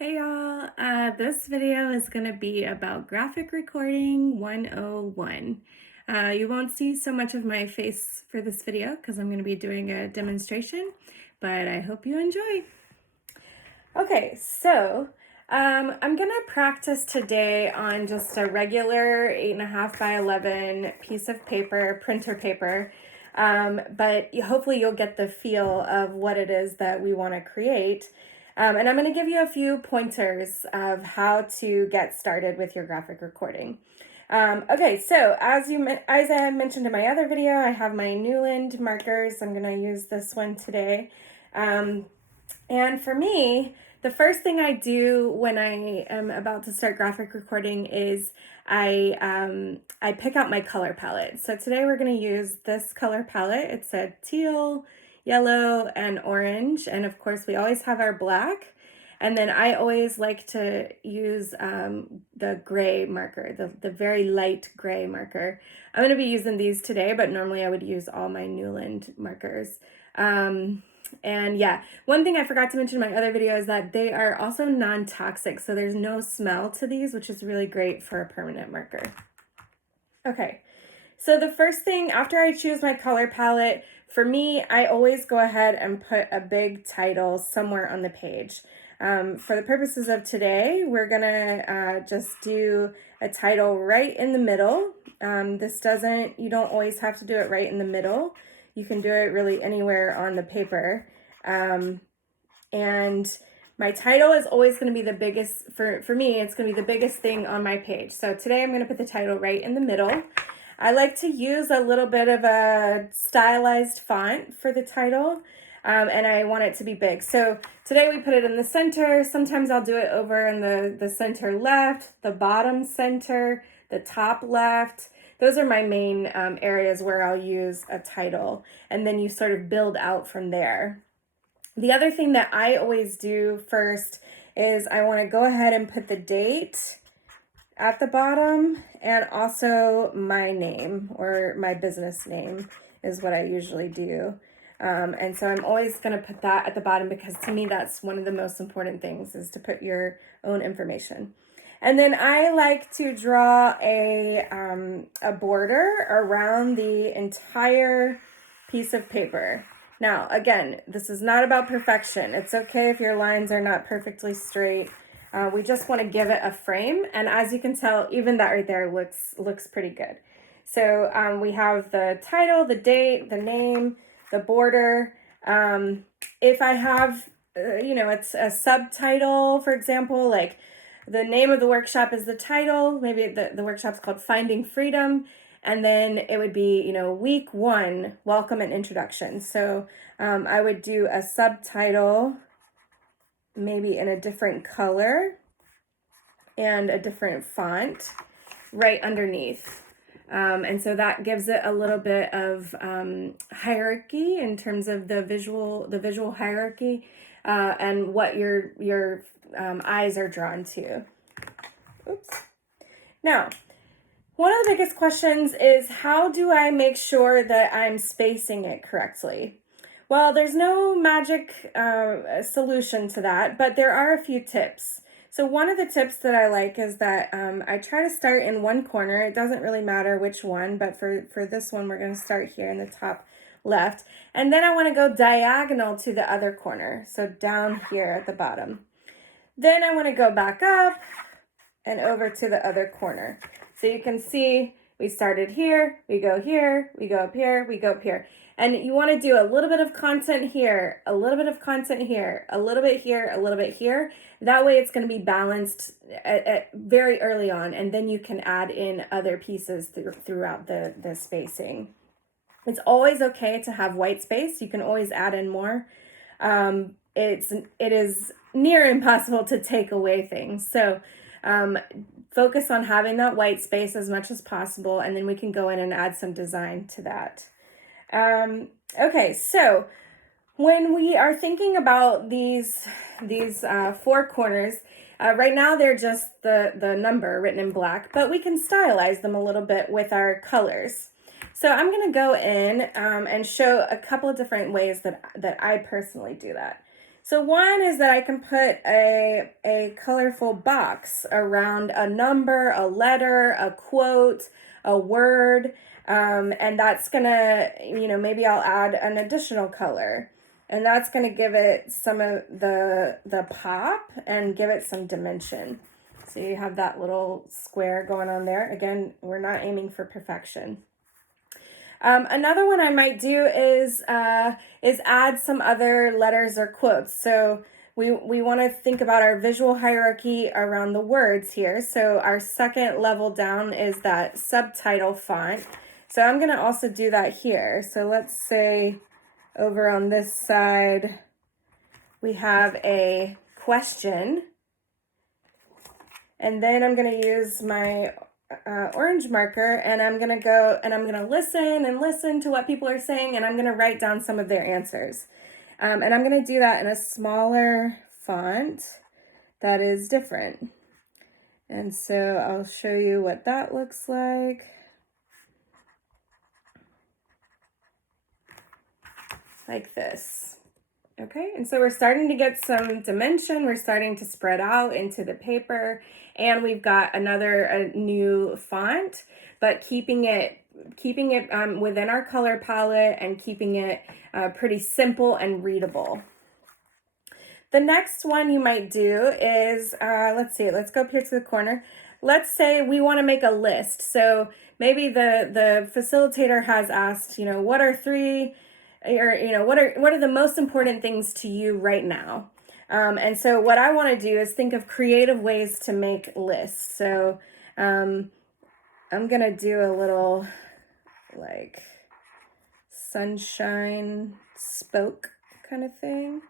Hey y'all, this video is going to be about graphic recording 101. You won't see so much of my face for this video because I'm going to be doing a demonstration, but I hope you enjoy. Okay, so I'm going to practice today on just a regular 8.5 by 11 piece of paper, printer paper, but hopefully you'll get the feel of what it is that we want to create. And I'm going to give you a few pointers of how to get started with your graphic recording. Okay, so as I mentioned in my other video, I have my Newland markers. I'm going to use this one today. And for me, the first thing I do when I am about to start graphic recording is I pick out my color palette. So today we're going to use this color palette. It's a teal, yellow, and orange. And of course, we always have our black. And then I always like to use the gray marker, the very light gray marker. I'm going to be using these today, but normally I would use all my Newland markers. And yeah, one thing I forgot to mention in my other video is that they are also non-toxic, so there's no smell to these, which is really great for a permanent marker. Okay, so the first thing, after I choose my color palette, for me, I always go ahead and put a big title somewhere on the page. For the purposes of today, we're gonna just do a title right in the middle. You don't always have to do it right in the middle. You can do it really anywhere on the paper. And my title is always going to be the biggest, for me, it's going to be the biggest thing on my page. So today I'm going to put the title right in the middle. I like to use a little bit of a stylized font for the title, and I want it to be big. So today we put it in the center. Sometimes I'll do it over in the center left, the bottom center, the top left. Those are my main areas where I'll use a title, and then you sort of build out from there. The other thing that I always do first is I want to go ahead and put the date at the bottom, and also my name or my business name is what I usually do. And so I'm always going to put that at the bottom because to me that's one of the most important things, is to put your own information. And then I like to draw a border around the entire piece of paper. Now, again, this is not about perfection. It's okay if your lines are not perfectly straight. We just want to give it a frame. And as you can tell, even that right there looks pretty good. So we have the title, the date, the name, the border. If I have, it's a subtitle, for example, like the name of the workshop is the title. Maybe the workshop's called Finding Freedom. And then it would be, week 1, welcome and introduction. So I would do a subtitle, maybe in a different color and a different font right underneath. And so that gives it a little bit of hierarchy in terms of the visual hierarchy and what your eyes are drawn to. Oops. Now, one of the biggest questions is, how do I make sure that I'm spacing it correctly? Well, there's no magic solution to that, but there are a few tips. So one of the tips that I like is that I try to start in one corner. It doesn't really matter which one, but for this one, we're going to start here in the top left. And then I want to go diagonal to the other corner, so down here at the bottom. Then I want to go back up and over to the other corner. So you can see we started here, we go here, we go up here, we go up here. And you want to do a little bit of content here, a little bit of content here, a little bit here, a little bit here. That way it's going to be balanced at very early on, and then you can add in other pieces throughout the spacing. It's always okay to have white space. You can always add in more. It is near impossible to take away things. So focus on having that white space as much as possible, and then we can go in and add some design to that. Okay, so when we are thinking about these 4 corners, right now they're just the number written in black, but we can stylize them a little bit with our colors. So I'm going to go in and show a couple of different ways that I personally do that. So one is that I can put a colorful box around a number, a letter, a quote, a word, and that's gonna, maybe I'll add an additional color. And that's gonna give it some of the pop and give it some dimension. So you have that little square going on there. Again, we're not aiming for perfection. Another one I might do is add some other letters or quotes. So we want to think about our visual hierarchy around the words here. So our second level down is that subtitle font. So I'm going to also do that here. So let's say over on this side, we have a question. And then I'm going to use my orange marker, and I'm going to go and I'm going to listen to what people are saying, and I'm going to write down some of their answers. And I'm going to do that in a smaller font that is different. And so I'll show you what that looks like. Like this. Okay, and so we're starting to get some dimension. We're starting to spread out into the paper, and we've got a new font, but keeping it within our color palette and keeping it pretty simple and readable. The next one you might do is, let's go up here to the corner. Let's say we want to make a list. So maybe the facilitator has asked, what are three, or what are the most important things to you right now? And so what I want to do is think of creative ways to make lists. So I'm gonna do a little like sunshine spoke kind of thing.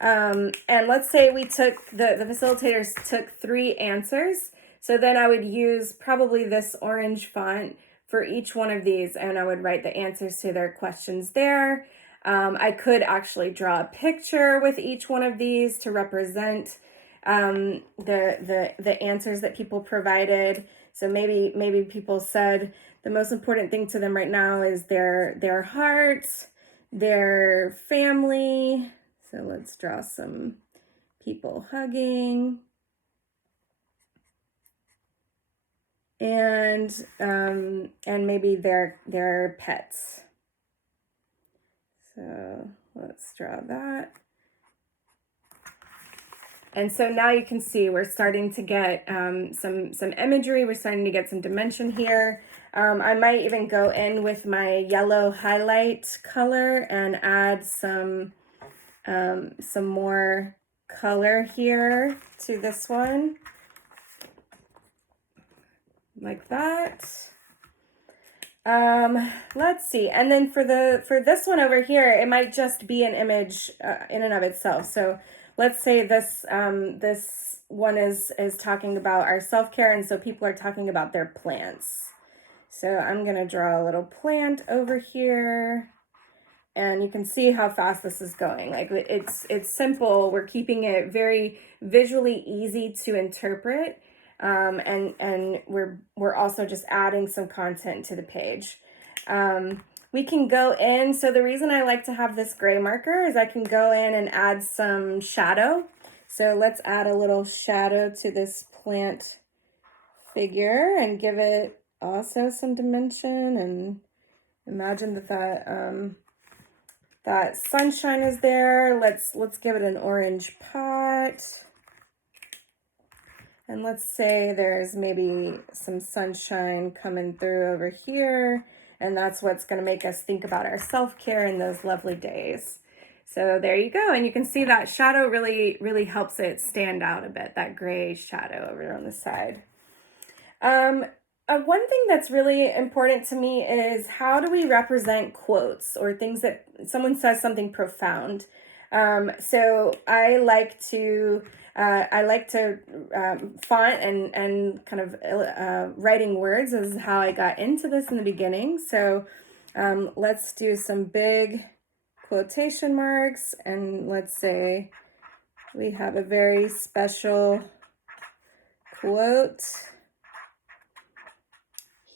And let's say we took the facilitators took 3 answers. So then I would use probably this orange font for each one of these, and I would write the answers to their questions there. I could actually draw a picture with each one of these to represent the answers that people provided. So maybe people said the most important thing to them right now is their heart, their family. So let's draw some people hugging. And maybe their pets. So let's draw that. And so now you can see we're starting to get some imagery. We're starting to get some dimension here. I might even go in with my yellow highlight color and add some more color here to this one. Like that. Let's see. And then for this one over here, it might just be an image in and of itself. So let's say this one is talking about our self-care, and so people are talking about their plants. So I'm gonna draw a little plant over here, and you can see how fast this is going. Like it's simple. We're keeping it very visually easy to interpret. And we're also just adding some content to the page. We can go in, so the reason I like to have this gray marker is I can go in and add some shadow. So let's add a little shadow to this plant figure and give it also some dimension, and imagine that sunshine is there. Let's give it an orange pot. And let's say there's maybe some sunshine coming through over here, and that's what's going to make us think about our self-care in those lovely days. So there you go. And you can see that shadow really helps it stand out a bit, that gray shadow over on the side. One thing that's really important to me is how do we represent quotes or things that someone says something profound. So I like to font and kind of writing words is how I got into this in the beginning. So let's do some big quotation marks, and let's say we have a very special quote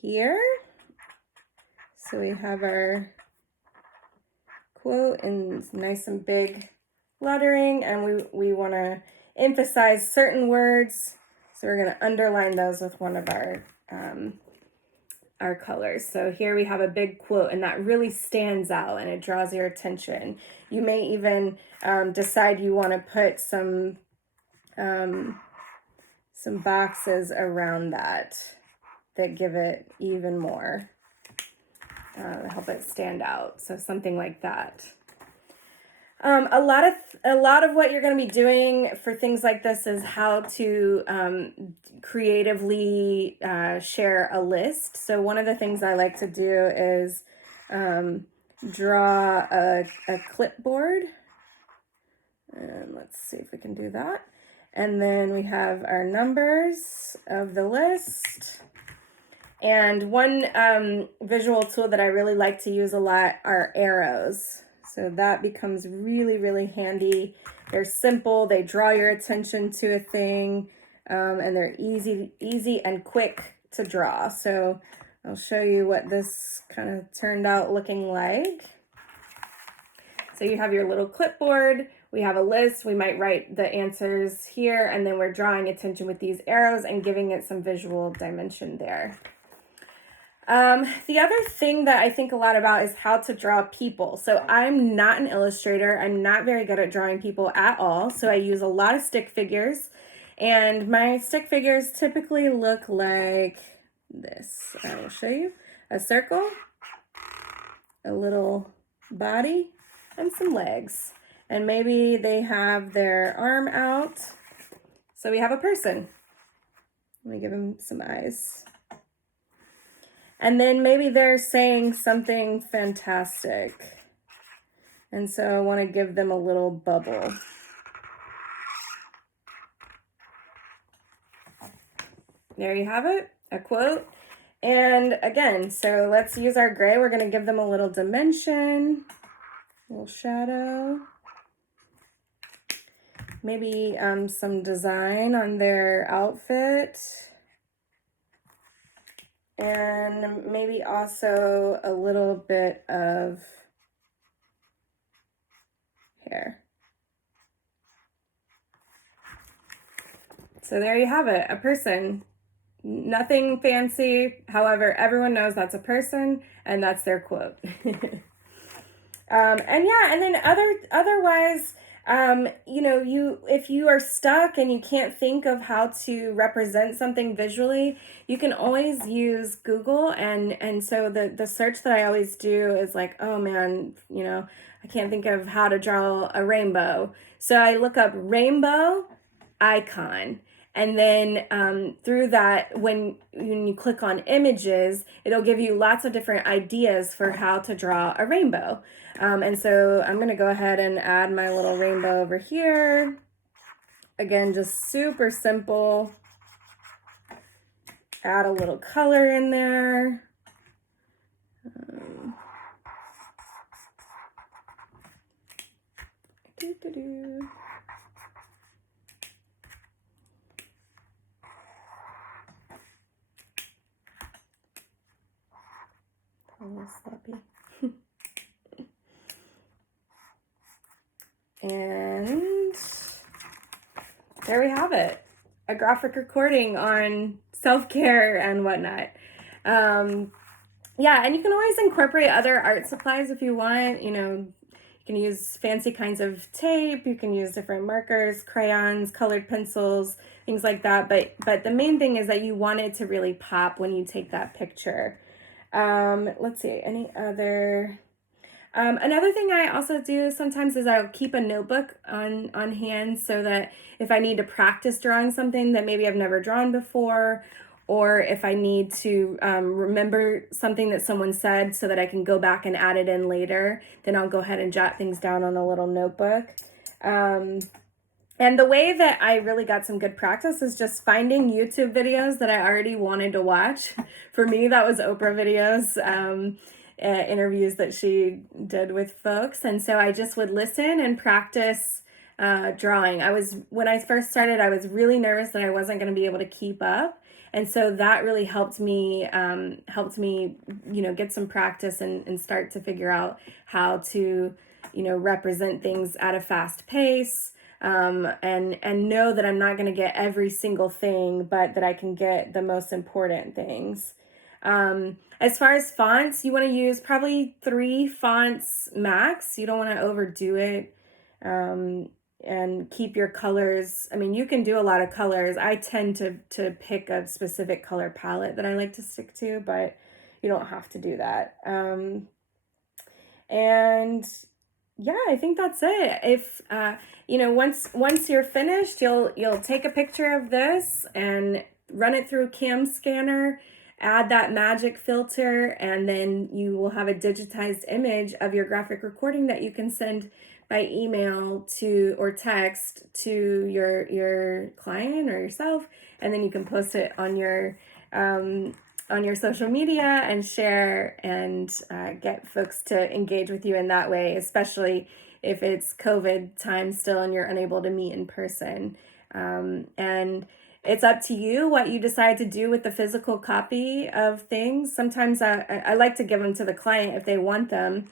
here. So we have our quote in nice and big lettering, and we want to emphasize certain words. So we're going to underline those with one of our colors. So here we have a big quote, and that really stands out and it draws your attention. You may even decide you want to put some boxes around that give it even more, help it stand out. So something like that. A lot of what you're going to be doing for things like this is how to creatively share a list. So one of the things I like to do is draw a clipboard. And let's see if we can do that. And then we have our numbers of the list. And one visual tool that I really like to use a lot are arrows. So that becomes really, really handy. They're simple, they draw your attention to a thing, and they're easy and quick to draw. So I'll show you what this kind of turned out looking like. So you have your little clipboard, we have a list, we might write the answers here, and then we're drawing attention with these arrows and giving it some visual dimension there. The other thing that I think a lot about is how to draw people. So I'm not an illustrator. I'm not very good at drawing people at all. So I use a lot of stick figures, and my stick figures typically look like this. I will show you a circle, a little body, and some legs. And maybe they have their arm out. So we have a person. Let me give him some eyes. And then maybe they're saying something fantastic. And so I want to give them a little bubble. There you have it, a quote. And again, so let's use our gray. We're going to give them a little dimension, a little shadow. Maybe some design on their outfit. And maybe also a little bit of hair. So there you have it, a person. Nothing fancy. However, everyone knows that's a person and that's their quote. And then otherwise, if you are stuck and you can't think of how to represent something visually, you can always use Google. And so the search that I always do is like, oh man, I can't think of how to draw a rainbow. So I look up rainbow icon. And then through that, when you click on images, it'll give you lots of different ideas for how to draw a rainbow. And so I'm going to go ahead and add my little rainbow over here. Again, just super simple. Add a little color in there. A little sloppy. And there we have it, a graphic recording on self-care and whatnot. Yeah, and you can always incorporate other art supplies if you want. You can use fancy kinds of tape, you can use different markers, crayons, colored pencils, things like that. But the main thing is that you want it to really pop when you take that picture. Let's see, any other... another thing I also do sometimes is I'll keep a notebook on hand so that if I need to practice drawing something that maybe I've never drawn before, or if I need to remember something that someone said so that I can go back and add it in later, then I'll go ahead and jot things down on a little notebook. And the way that I really got some good practice is just finding YouTube videos that I already wanted to watch. For me, that was Oprah videos. Interviews that she did with folks, and so I just would listen and practice drawing. When I first started, I was really nervous that I wasn't going to be able to keep up, and so that really helped me get some practice and start to figure out how to represent things at a fast pace, and know that I'm not going to get every single thing, but that I can get the most important things. As far as fonts, you want to use probably 3 fonts max. You don't want to overdo it. And keep your colors. I mean, you can do a lot of colors. I tend to pick a specific color palette that I like to stick to, but you don't have to do that. And yeah, I think that's it. If once you're finished, you'll take a picture of this and run it through a cam scanner, add that magic filter, and then you will have a digitized image of your graphic recording that you can send by email to or text to your client or yourself, and then you can post it on your social media and share and get folks to engage with you in that way, especially if it's COVID time still and you're unable to meet in person. And it's up to you what you decide to do with the physical copy of things. Sometimes I like to give them to the client if they want them.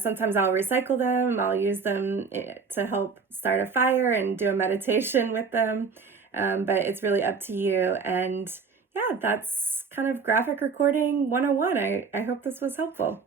Sometimes I'll recycle them. I'll use them to help start a fire and do a meditation with them. But it's really up to you. And yeah, that's kind of graphic recording 101. I hope this was helpful.